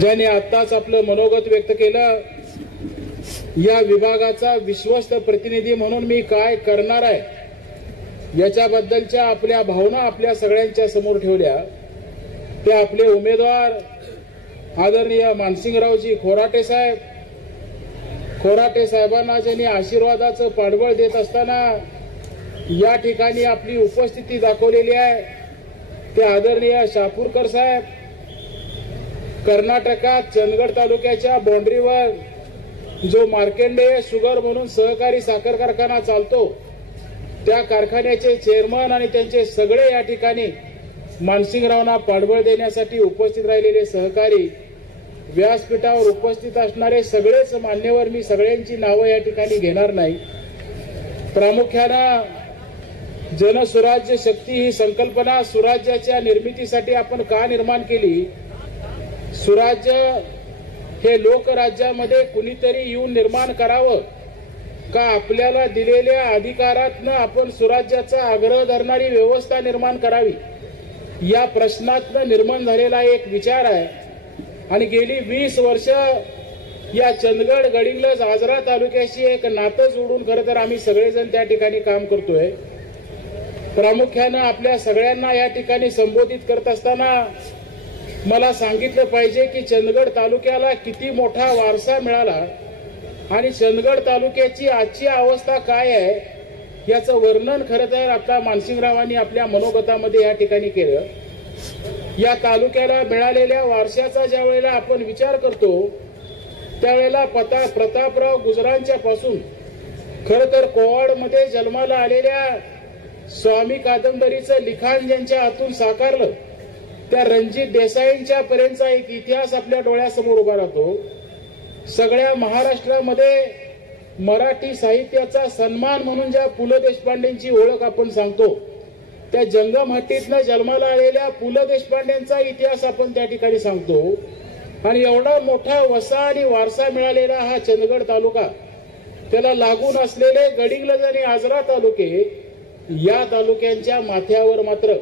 ज्याने आत्ताच आपलं मनोगत व्यक्त केलं, या विभागाचा विश्वस्त प्रतिनिधी म्हणून मी काय करणार आहे याच्याबद्दलच्या आपल्या भावना आपल्या सगळ्यांच्या समोर ठेवल्या. ते आपले उमेदवार आदरणीय मानसिंगरावजी खोराटे साहेब, खोराटे साहेबांना ज्यांनी आशीर्वादाचं पाठबळ देत असताना या ठिकाणी आपली उपस्थिती दाखवलेली आहे, ते आदरणीय शापूरकर साहेब. कर्नाटकात चंदगड तालुक्याच्या बाउंड्रीवर जो मार्कंडेय शुगर म्हणून सहकारी साखर कारखाना चालतो, त्या कारखान्याचे चेअरमन आणि त्यांचे सगळे या ठिकाणी मानसिंगरावांना पाठबळ देण्यासाठी उपस्थित राहिलेले सहकारी, व्यासपीठावर उपस्थित असणारे सगळेच मान्यवर, मी सगळ्यांची नावं या ठिकाणी घेणार नाही. प्रामुख्यानं जनसुराज्य शक्ती ही संकल्पना सुराज्याच्या निर्मितीसाठी आपण का निर्माण केली? सुराज्य हे लोकराज्यामध्ये कुणीतरी येऊन निर्माण करावं का आपल्याला दिलेल्या अधिकारातनं आपण सुराज्याचा आग्रह धरणारी व्यवस्था निर्माण करावी, या प्रश्नातनं निर्माण झालेला एक विचार आहे. आणि गेली 20 वर्ष या चंदगड गडिंग्लज आजरा तालुक्याशी एक नातं जोडून खरं तर आम्ही सगळेजण त्या ठिकाणी काम करतोय. प्रामुख्यानं आपल्या सगळ्यांना या ठिकाणी संबोधित करत असताना मला सांगितलं पाहिजे की चंदगड तालुक्याला किती मोठा वारसा मिळाला आणि चंदगड तालुक्याची आजची अवस्था काय आहे याचं वर्णन खरं तर आता मानसिंगरावांनी आपल्या मनोगतामध्ये या ठिकाणी केलं. या तालुक्याला मिळालेल्या वारशाचा ज्या वेळेला आपण विचार करतो, त्यावेळेला प्रतापराव गुजरांच्या पासून खरं तर कोवाडमध्ये जन्माला आलेल्या स्वामी कादंबरीचं लिखाण ज्यांच्या हातून साकारलं, त्या रणजित देसाईंच्या पर्यंतचा एक इतिहास आपल्या डोळ्यासमोर उभा राहतो. सगळ्या महाराष्ट्रामध्ये मराठी साहित्याचा सन्मान म्हणून ज्या पु ल देशपांडेंची ओळख आपण सांगतो, त्या जंगमहट्टीतनं जन्माला आलेल्या पु ल देशपांडेंचा इतिहास आपण त्या ठिकाणी सांगतो. आणि एवढा मोठा वसा आणि वारसा मिळालेला हा चंदगड तालुका, त्याला लागून असलेले गडिंग्लज आणि आजरा तालुके, या तालुक्यांच्या माथ्यावर मात्र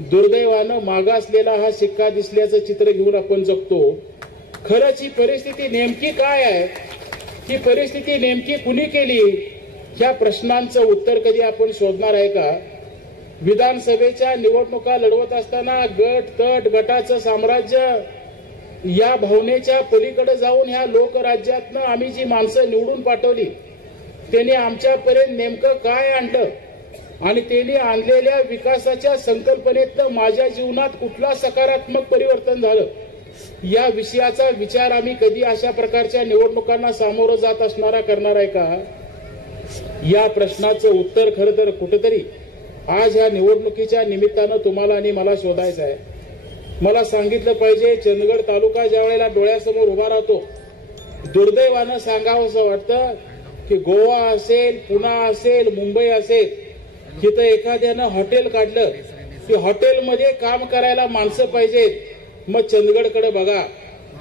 दुर्दैवानं मागासलेला हा शिक्का दिसल्याचं चित्र घेऊन आपण जगतो. खरंच ही परिस्थिती नेमकी काय आहे, ही परिस्थिती नेमकी कुणी केली, ह्या प्रश्नांचं उत्तर कधी आपण शोधणार आहे का? विधानसभेच्या निवडणुका लढवत असताना गट तट गटाचं साम्राज्य या भावनेच्या पलीकडे जाऊन ह्या लोकराज्यातनं आम्ही जी माणसं निवडून पाठवली, त्यांनी आमच्यापर्यंत नेमकं काय आणलं आणि त्यांनी आणलेल्या विकासाच्या संकल्पनेतनं माझ्या जीवनात कुठला सकारात्मक परिवर्तन झालं, या विषयाचा विचार आम्ही कधी अशा प्रकारच्या निवडणुकांना सामोरं जात असणारा करणार आहे का? या प्रश्नाचं उत्तर खरं तर कुठेतरी आज ह्या निवडणुकीच्या निमित्तानं तुम्हाला आणि मला शोधायचं आहे. मला सांगितलं पाहिजे, चंदगड तालुका ज्या वेळेला डोळ्यासमोर उभा राहतो, दुर्दैवानं सांगावं असं वाटतं की गोवा असेल, पुणे असेल, मुंबई असेल, तिथं एखाद्यानं हॉटेल काढलं की हॉटेलमध्ये काम करायला माणसं पाहिजेत, मग चंदगडकडे बघा.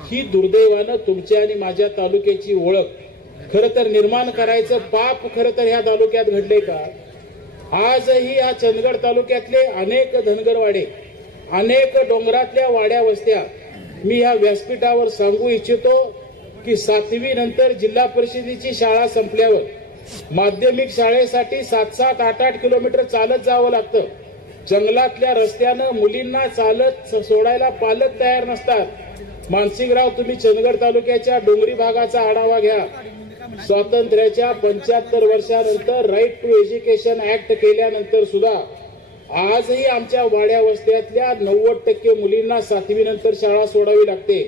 ही दुर्दैवानं तुमच्या आणि माझ्या तालुक्याची ओळख खरं तर निर्माण करायचं पाप खरं तर ह्या तालुक्यात घडले का? आजही या चंदगड तालुक्यातले अनेक धनगरवाडे, अनेक डोंगरातल्या वाड्या वस्त्या मी ह्या व्यासपीठावर सांगू इच्छितो की 7वी नंतर जिल्हा परिषदेची शाळा संपल्यावर माध्यमिक शाळेसाठी 7-7, 8-8 किलोमीटर चालत जावं लागतं. जंगलातल्या रस्त्यानं मुलींना चालत सोडायला पालक तयार नसतात. मानसिंगराव, तुम्ही चंदगड तालुक्याच्या डोंगरी भागाचा आढावा घ्या. स्वातंत्र्याच्या 75 वर्षानंतर राईट टू एज्युकेशन ऍक्ट केल्यानंतर सुद्धा आजही आमच्या वाड्या वस्त्यातल्या 90% मुलींना 7वी नंतर शाळा सोडावी लागते.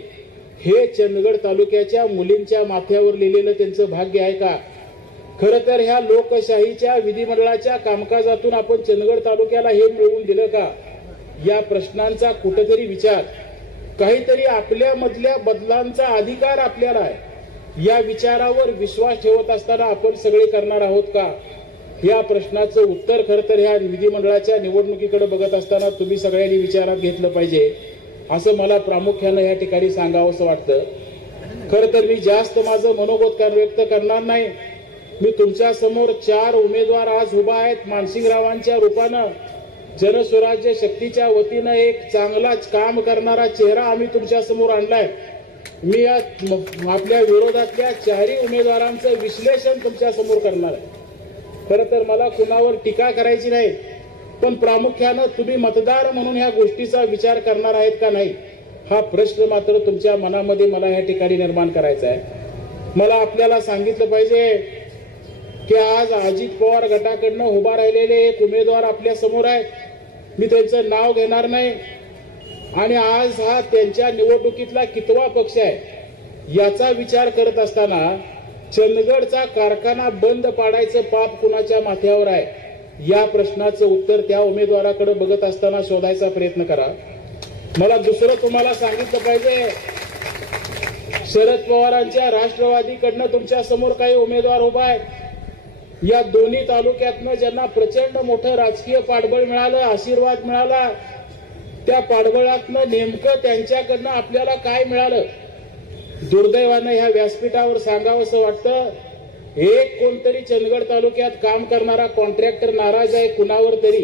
हे चंदगड तालुक्याच्या मुलींच्या माथ्यावर लिहिलेलं त्यांचं भाग्य आहे का? खरं तर ह्या लोकशाहीच्या विधिमंडळाच्या कामकाजातून आपण चंदगड तालुक्याला हे मिळवून दिलं का? या प्रश्नांचा कुठेतरी विचार, काहीतरी आपल्या मधल्या बदलांचा अधिकार आपल्याला आहे, या विचारावर विश्वास ठेवत असताना आपण सगळे करणार आहोत का? या प्रश्नाचं उत्तर खरं तर ह्या विधिमंडळाच्या निवडणुकीकडे बघत असताना तुम्ही सगळ्यांनी विचारात घेतलं पाहिजे, असं मला प्रामुख्यानं या ठिकाणी सांगावं असं वाटतं. खरं तर मी जास्त माझं मनोगत व्यक्त करणार नाही. मी तुमच्या समोर 4 उमेदवार आज उभा आहेत. मानसिंगरावांच्या रूपानं जनस्वराज्य शक्तीच्या वतीनं एक चांगलाच काम करणारा चेहरा आम्ही तुमच्या समोर आणलाय. मी या आपल्या विरोधातल्या चारही उमेदवारांचं विश्लेषण तुमच्या समोर करणार आहे. खरं तर मला कुणावर टीका करायची नाही, पण प्रामुख्यानं तुम्ही मतदार म्हणून ह्या गोष्टीचा विचार करणार आहेत का नाही हा प्रश्न मात्र तुमच्या मनामध्ये मला या ठिकाणी निर्माण करायचा आहे. मला आपल्याला सांगितलं पाहिजे की आज अजित पवार गटाकडनं उभा राहिलेले एक उमेदवार आपल्या समोर आहेत. मी त्यांचं नाव घेणार नाही आणि आज हा त्यांच्या निवडणुकीतला कितवा पक्ष आहे याचा विचार करत असताना चंदगडचा कारखाना बंद पाडायचं पाप कुणाच्या माथ्यावर आहे या प्रश्नाचं उत्तर त्या उमेदवाराकडे बघत असताना शोधायचा प्रयत्न करा. मला दुसरं तुम्हाला सांगितलं पाहिजे, शरद पवारांच्या राष्ट्रवादीकडनं तुमच्या समोर काही उमेदवार उभा आहेत. या दोन्ही तालुक्यातनं ज्यांना प्रचंड मोठं राजकीय पाठबळ मिळालं, आशीर्वाद मिळाला, त्या पाठबळातनं नेमकं त्यांच्याकडनं आपल्याला काय मिळालं. दुर्दैवानं ह्या व्यासपीठावर सांगावंसं वाटतं, एक कोणतरी चंदगड तालुक्यात काम करणारा कॉन्ट्रॅक्टर नाराज आहे कुणावर तरी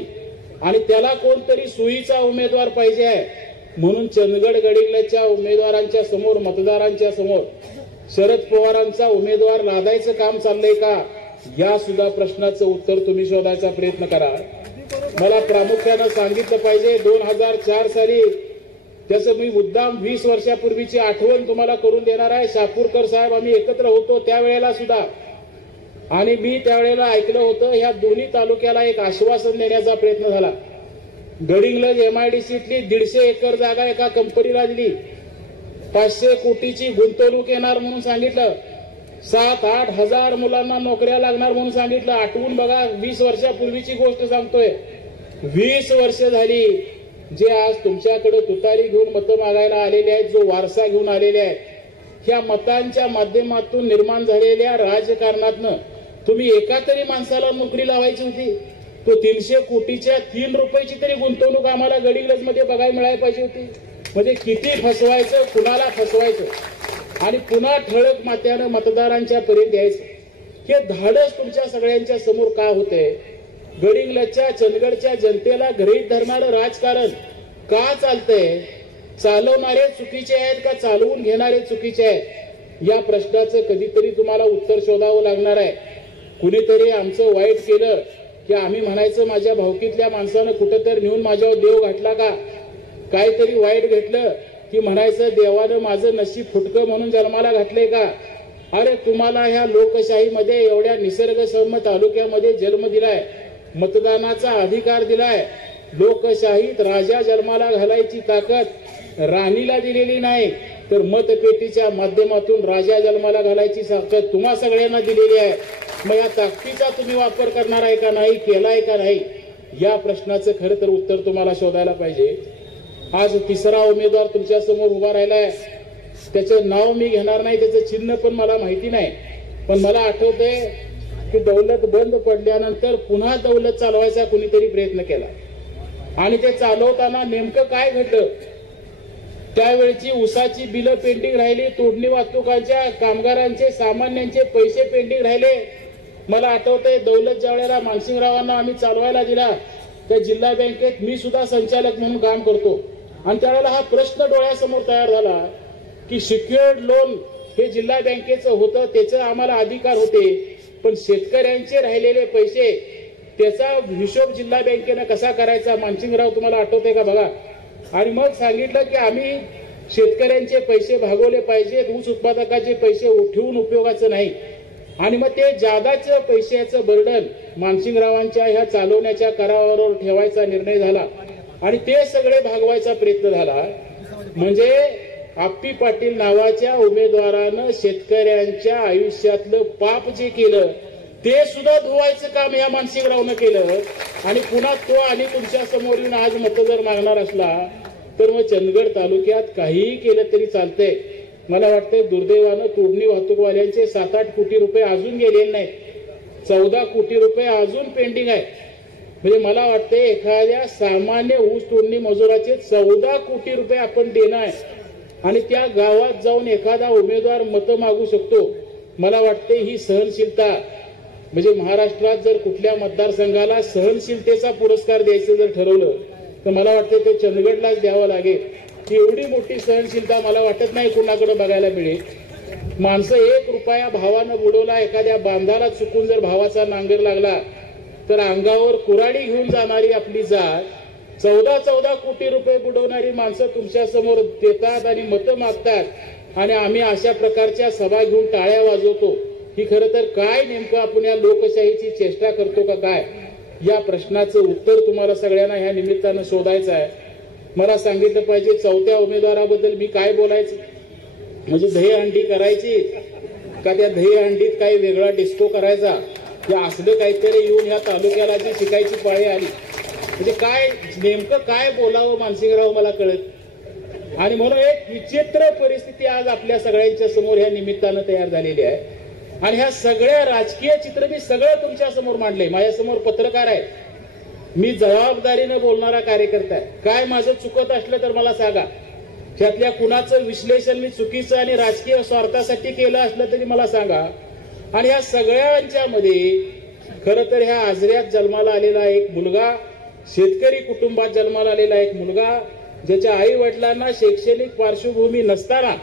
आणि त्याला कोणतरी सोयीचा उमेदवार पाहिजे आहे म्हणून चंदगड गडिंग्लजच्या उमेदवारांच्या समोर, मतदारांच्या समोर शरद पवारांचा उमेदवार लादायचं काम चाललंय का या सुद्धा प्रश्नाचं उत्तर तुम्ही शोधायचा प्रयत्न करा. मला प्रामुख्यानं सांगितलं पाहिजे, 2004 साली त्याचं मी मुद्दाम 20 वर्षापूर्वीची आठवण तुम्हाला करून देणार आहे. शापूरकर साहेब आम्ही एकत्र होतो त्यावेळेला सुद्धा, आणि मी त्यावेळेला ऐकलं होतं ह्या दोन्ही तालुक्याला एक आश्वासन देण्याचा प्रयत्न झाला. गडिंग्लज MIDCतली 150 एकर जागा एका कंपनीला दिली, 500 कोटीची गुंतवणूक येणार म्हणून सांगितलं, 7-8 हजार मुलांना नोकऱ्या लागणार म्हणून सांगितलं. आठवून बघा, 20 वर्षापूर्वीची गोष्ट सांगतोय. 20 वर्ष झाली जे आज तुमच्याकडे तुतारी घेऊन मतं मागायला आलेले आहेत, जो वारसा घेऊन आलेले आहेत, ह्या मतांच्या माध्यमातून निर्माण झालेल्या राजकारणातनं तुम्ही एका तरी माणसाला नोकरी लावायची होती. तो 300 कोटीच्या 3 रुपयाची तरी गुंतवणूक आम्हाला गडिंग्लजमध्ये बघायला मिळायला पाहिजे होती. म्हणजे किती फसवायचं, कुणाला फसवायचं आणि पुन्हा ठळक मात्यानं मतदारांच्या पर्यंत यायचं, हे धाडस तुमच्या सगळ्यांच्या समोर का होतंय. गडिंग्लजच्या, चंदगडच्या जनतेला गृहीत धरणारं राजकारण का चालतंय, चालवणारे चुकीचे आहेत का चालवून घेणारे चुकीचे आहेत या प्रश्नाचं कधीतरी तुम्हाला उत्तर शोधावं लागणार आहे. कुणीतरी आमचं वाईट केलं की आम्ही म्हणायचं माझ्या भावकीतल्या माणसानं कुठंतरी नेऊन माझ्यावर देव घातला का, काहीतरी वाईट घडलं की म्हणायचं देवानं माझं नशीब फुटकं म्हणून जन्माला घातलंय का. अरे तुम्हाला ह्या लोकशाहीमध्ये एवढ्या निसर्गसम्य तालुक्यामध्ये जन्म दिलाय, मतदानाचा अधिकार दिलाय, लोकशाहीत राजा जन्माला घालायची ताकद राणीला दिलेली नाही तर मतपेटीच्या माध्यमातून राजा जन्माला घालायची ताकद तुम्हा सगळ्यांना दिलेली आहे. मग या ताकदीचा तुम्ही वापर करणार आहे का नाही, केलाय का नाही या प्रश्नाचं खरं तर उत्तर तुम्हाला शोधायला पाहिजे. आज तिसरा उमेदवार तुमच्या समोर उभा राहिलाय, त्याचं नाव मी घेणार नाही, त्याचं चिन्ह पण मला माहिती नाही, पण मला आठवतंय की दौलत बंद पडल्यानंतर पुन्हा दौलत चालवायचा कुणीतरी प्रयत्न केला आणि ते चालवताना नेमकं काय घडलं, त्यावेळची ऊसाची बिलं पेंडिंग राहिली, तोडणी वाहतुकांच्या कामगारांचे, सामान्यांचे पैसे पेंडिंग राहिले. मला आठवतंय दौलत ज्या वेळेला मानसिंगरावांना आम्ही चालवायला दिला त्या जिल्हा बँकेत मी सुद्धा संचालक म्हणून काम करतो आणि त्यावेळेला हा प्रश्न डोळ्यासमोर तयार झाला की सिक्युअर्ड लोन हे जिल्हा बँकेचं होतं, त्याचे आम्हाला अधिकार होते, पण शेतकऱ्यांचे राहिलेले पैसे त्याचा हिशोब जिल्हा बँकेनं कसा करायचा मानसिंगराव तुम्हाला आठवतंय का बघा. आणि मग सांगितलं की आम्ही शेतकऱ्यांचे पैसे भागवले पाहिजेत, ऊस उत्पादकाचे पैसे ठेवून उपयोगाचं नाही. आणि मग ते जादाचं पैशाचं बर्डन मानसिंगरावांच्या ह्या चालवण्याच्या करारावर ठेवायचा निर्णय झाला आणि ते सगळे भागवायचा प्रयत्न झाला. म्हणजे आप्पी पाटील नावाच्या उमेदवारानं शेतकऱ्यांच्या आयुष्यातलं पाप जे केलं ते सुद्धा धुवायचं काम या मानसिंगरावनं केलं. आणि पुन्हा तो आणि तुमच्या समोर येऊन आज मतं जर मागणार असला तर मग चंदगड तालुक्यात काहीही केलं तरी चालतंय. मला वाटतंय दुर्दैवानं तोडणी वाहतूकवाल्यांचे 7-8 कोटी रुपये अजून गेलेले नाहीत, 14 कोटी रुपये अजून पेंडिंग आहे. म्हणजे मला वाटतंय एखाद्या सामान्य ऊस तोडणी मजुराचे 14 कोटी रुपये आपण देणं आहे आणि त्या गावात जाऊन एखादा उमेदवार मतं मागू शकतो. मला वाटतंय ही सहनशीलता, म्हणजे महाराष्ट्रात जर कुठल्या मतदारसंघाला सहनशीलतेचा पुरस्कार द्यायचं जर ठरवलं तर मला वाटतं ते चंदगडलाच द्यावं लागेल. की एवढी मोठी सहनशीलता मला वाटत नाही कुणाकडे बघायला मिळेल. माणसं 1 रुपया भावानं बुडवला, एखाद्या बांधाला चुकून जर भावाचा नांगर लागला तर अंगावर कुऱ्हाडी घेऊन जाणारी आपली जात 14 कोटी रुपये बुडवणारी माणसं तुमच्या समोर देतात आणि मतं मागतात आणि आम्ही अशा प्रकारच्या सभा घेऊन टाळ्या वाजवतो. ही खरं तर काय नेमकं आपण या लोकशाहीची चेष्टा करतो का काय, या प्रश्नाचं उत्तर तुम्हाला सगळ्यांना ह्या निमित्तानं शोधायचं आहे. मला सांगितलं पाहिजे 4थ्या उमेदवाराबद्दल मी काय बोलायचं, म्हणजे दहीहंडी करायची का त्या दहीहंडीत काही वेगळा डिस्को करायचा, या असलं काहीतरी येऊन ह्या तालुक्याला जी शिकायची पाळी आली. म्हणजे काय नेमकं काय बोलावं मानसिंगराव मला कळत. आणि म्हणून एक विचित्र परिस्थिती आज आपल्या सगळ्यांच्या समोर ह्या निमित्तानं तयार झालेली आहे. आणि ह्या सगळ्या राजकीय चित्र मी सगळं तुमच्या समोर मांडले. माझ्यासमोर पत्रकार आहेत, मी जबाबदारीनं बोलणारा कार्यकर्ता आहे. काय माझं चुकत असलं तर मला सांगा, त्यातल्या कुणाचं विश्लेषण मी चुकीचं आणि राजकीय स्वार्थासाठी केलं असलं तरी मला सांगा. आणि ह्या सगळ्यांच्या मध्ये खरं तर ह्या आजऱ्यात जन्माला आलेला एक मुलगा, शेतकरी कुटुंबात जन्माला आलेला एक मुलगा, ज्याच्या आई वडिलांना शैक्षणिक पार्श्वभूमी नसताना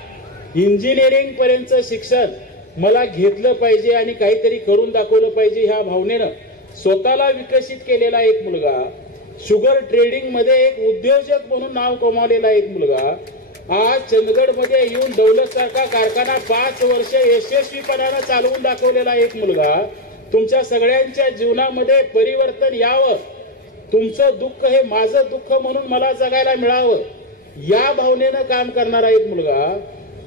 इंजिनिअरिंग पर्यंतचं शिक्षण मला घेतलं पाहिजे आणि काहीतरी करून दाखवलं पाहिजे ह्या भावनेनं स्वतःला विकसित केलेला एक मुलगा, शुगर ट्रेडिंग मध्ये एक उद्योजक म्हणून नाव कमावलेला एक मुलगा, आज चंदगडमध्ये येऊन दौलत सारखा कारखाना 5 वर्ष यशस्वीपणानं चालवून दाखवलेला एक मुलगा, तुमच्या सगळ्यांच्या जीवनामध्ये परिवर्तन यावं, तुमचं दुःख हे माझं दुःख म्हणून मला जगायला मिळावं, या भावनेनं काम करणारा एक मुलगा.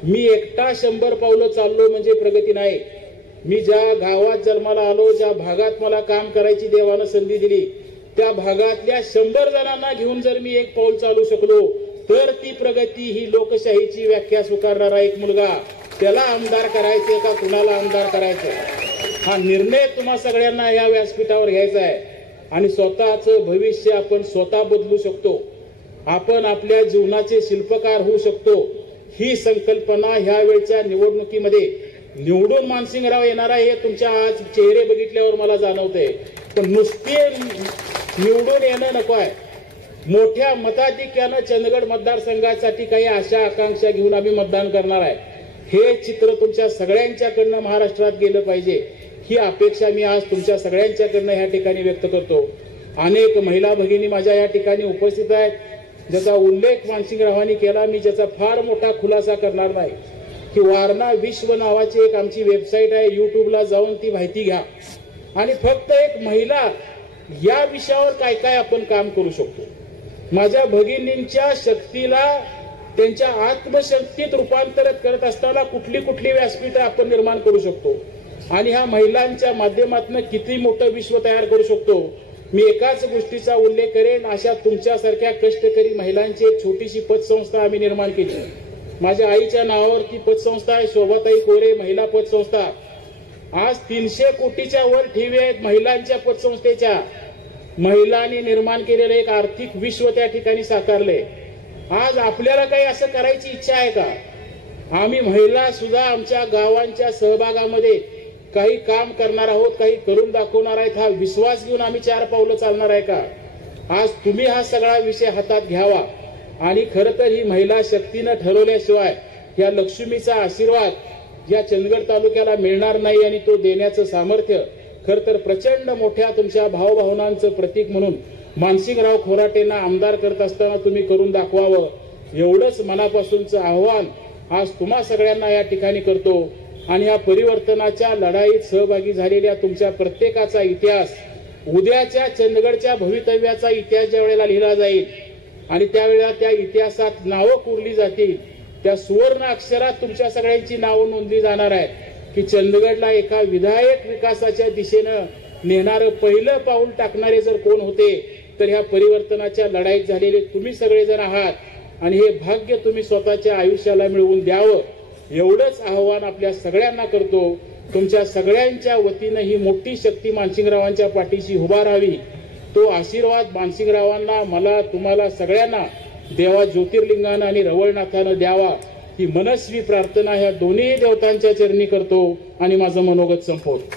मी एकटा 100 पावलं चाललो म्हणजे प्रगती नाही. मी ज्या गावात जन्माला आलो, ज्या भागात मला काम करायची देवानं संधी दिली, त्या भागातल्या 100 जणांना घेऊन जर मी एक पाऊल चालू शकलो तर ती प्रगती. ही लोकशाहीची व्याख्या स्वीकारणारा एक मुलगा, त्याला आमदार करायचे का कुणाला आमदार करायचं, हा निर्णय तुम्हा सगळ्यांना या व्यासपीठावर घ्यायचा आहे. आणि स्वतःचं भविष्य आपण स्वतः बदलू शकतो, आपण आपल्या जीवनाचे शिल्पकार होऊ शकतो. ही संकल्पना ह्या वेळच्या निवडणुकीमध्ये निवडून मानसिंगराव येणार आहे हे तुमच्या आज चेहरे बघितल्यावर मला जाणवतंय. पण नुसते निवडून येणं नको आहे, मोठ्या मताधिक्यानं चंदगड मतदारसंघासाठी काही आशा आकांक्षा घेऊन आम्ही मतदान करणार आहे. हे चित्र तुमच्या सगळ्यांच्याकडनं महाराष्ट्रात गेलं पाहिजे, ही अपेक्षा मी आज तुमच्या सगळ्यांच्याकडनं ह्या ठिकाणी व्यक्त करतो. अनेक महिला भगिनी माझ्या या ठिकाणी उपस्थित आहेत, ज्याचा उल्लेख मानसिंगरावांनी केला. मी ज्याचा फार मोठा खुलासा करणार नाही की वारणा विश्व नावाची एक आमची वेबसाईट आहे, युट्यूबला जाऊन ती माहिती घ्या आणि फक्त एक महिला या विषयावर काय काय आपण काम करू शकतो. माझ्या भगिनींच्या शक्तीला त्यांच्या आत्मशक्तीत रूपांतरित करत असताना कुठली कुठली व्यासपीठं आपण निर्माण करू शकतो आणि ह्या महिलांच्या माध्यमातून किती मोठं विश्व तयार करू शकतो. मी एकाच गोष्टीचा उल्लेख करेन, अशा तुमच्यासारख्या कष्टकरी महिलांची एक छोटीशी पतसंस्था आम्ही निर्माण केली. माझ्या आईच्या नावावर ती पतसंस्था आहे, शोभाताई कोरे महिला पतसंस्था. आज 300 कोटीच्या वर ठेवी आहेत महिलांच्या पतसंस्थेच्या. महिलांनी निर्माण केलेलं एक आर्थिक विश्व त्या ठिकाणी साकारले. आज आपल्याला काही असं करायची इच्छा आहे का? आम्ही महिला सुद्धा आमच्या गावांच्या सहभागामध्ये काही काम करणार आहोत, काही करून दाखवणार आहेत, हा विश्वास घेऊन आम्ही 4 पावलं चालणार आहे का? आज तुम्ही हा सगळा विषय हातात घ्यावा आणि खरं तर ही महिला शक्तीनं ठरवल्याशिवाय या लक्ष्मीचा आशीर्वाद या चंदगड तालुक्याला मिळणार नाही. आणि तो देण्याचं सामर्थ्य खरं तर प्रचंड मोठ्या तुमच्या भावभावनांचं प्रतीक म्हणून मानसिंगराव खोराटेंना आमदार करत असताना तुम्ही करून दाखवावं, एवढंच मनापासूनचं आव्हान आज तुम्हा सगळ्यांना या ठिकाणी करतो. आणि या परिवर्तनाच्या लढाईत सहभागी झालेल्या तुमच्या प्रत्येकाचा इतिहास, उद्याच्या चंदगडच्या भवितव्याचा इतिहास ज्या वेळेला लिहिला जाईल आणि त्यावेळेला त्या इतिहासात नावं कोरली जातील, त्या सुवर्ण अक्षरात तुमच्या सगळ्यांची नावं नोंदली जाणार आहेत की चंदगडला एका विधायक विकासाच्या दिशेनं नेणारं पहिलं पाऊल टाकणारे जर कोण होते तर ह्या परिवर्तनाच्या लढाईत झालेले तुम्ही सगळेजण आहात. आणि हे भाग्य तुम्ही स्वतःच्या आयुष्याला मिळवून द्यावं, एवढंच आव्हान आपल्या सगळ्यांना करतो. तुमच्या सगळ्यांच्या वतीनं ही मोठी शक्ती मानसिंगरावांच्या पाठीशी उभा राहावी, तो आशीर्वाद मानसिंगरावांना, मला, तुम्हाला सगळ्यांना देवा ज्योतिर्लिंगानं आणि रवळनाथानं द्यावा, ही मनस्वी प्रार्थना ह्या दोन्ही देवतांच्या चरणी करतो आणि माझं मनोगत संपवतो.